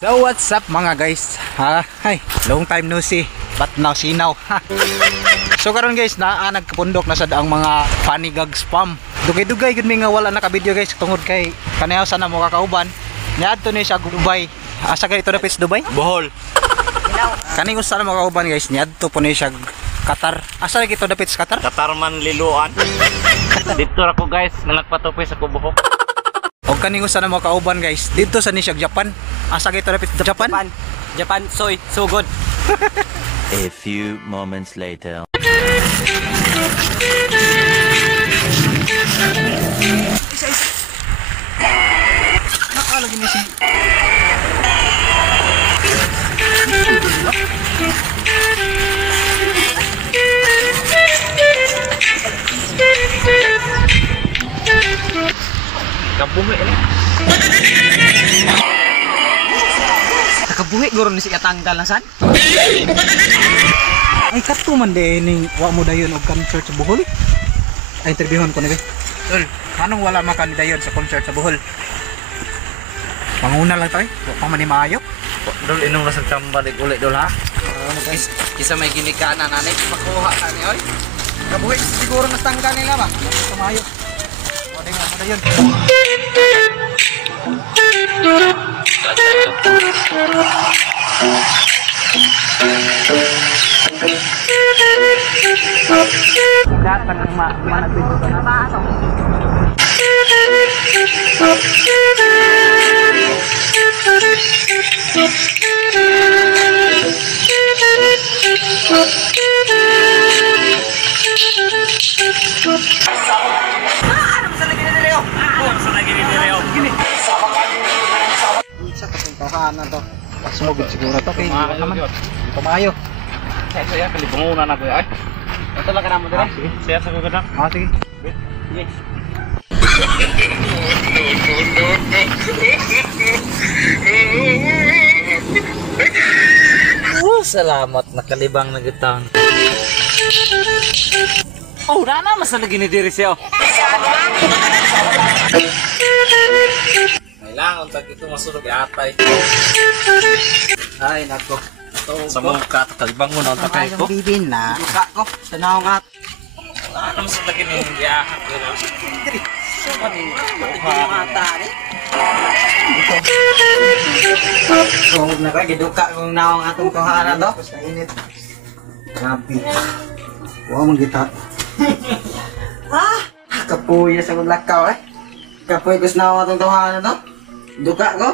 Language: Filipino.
So what's up mga guys? Hi, long time no see, but now see now. So karon guys, nagkapundok na sa daang mga funny gag spam. Dugay-dugay gud mi nga wala naka-video guys tungod kay kanayaw sana mo kakauban. Niadto ni siya Dubai. Asa ka ito dapit Dubai? Bohol. Kani ko sana mo kakauban guys, niadto po ni siya Qatar. Asa ka ito dapit sa Qatar? Qatar man liluan. Dito ako guys, nagpatupis ako buhok. O kani ko sana mo kakauban guys, dito sa ni siya Japan. Asa ka ito dapit Japan? Japan soy so good. A few moments later. Nakalagi ni si Kabuhi ini. nakabuhi guro ni si katanggal na sad. Ay kato man de ning wa mo dayon og concert sa Bohol. Ay interviewon ko ni guys. Tol, anong wala man kan dayon sa concert sa Bohol? Panguna lang tayo, wa pa man ni maayo. Dol inong nasa kamba dig uli dol ha. Ano guys? Kisa may ginikanan ani makuha ka ni oy. Kabuhi siguro mas tanggal nila ba? Tumayo. O dinga mo dayon. Datang ng mana dito na taas. Sa kapuntahan to. Sumugod siguro to kay naman. Tumayo. Saya kali bangunan ako ay. Ito lang ka naman dire. Saya sa gaganda. Sige. Sige. Salamat nakalibang na gitang. Oh, rana mas na gini diri siya. Kailangan tag ito masulog atay. Ay nako. Sa mukha kalibang mo na ta kay ko. Bibin na. Mukha ko sa naong at. Ano mas na gini ya. Diri. So mani mata ni. Huwag na ka, giduka kung naong atong kuhaan na to. Init. Grabe. Huwag mong gita. Kapuya sa kong lakaw eh. Kapuya kus naong atong kuhaan na to. Duka ko.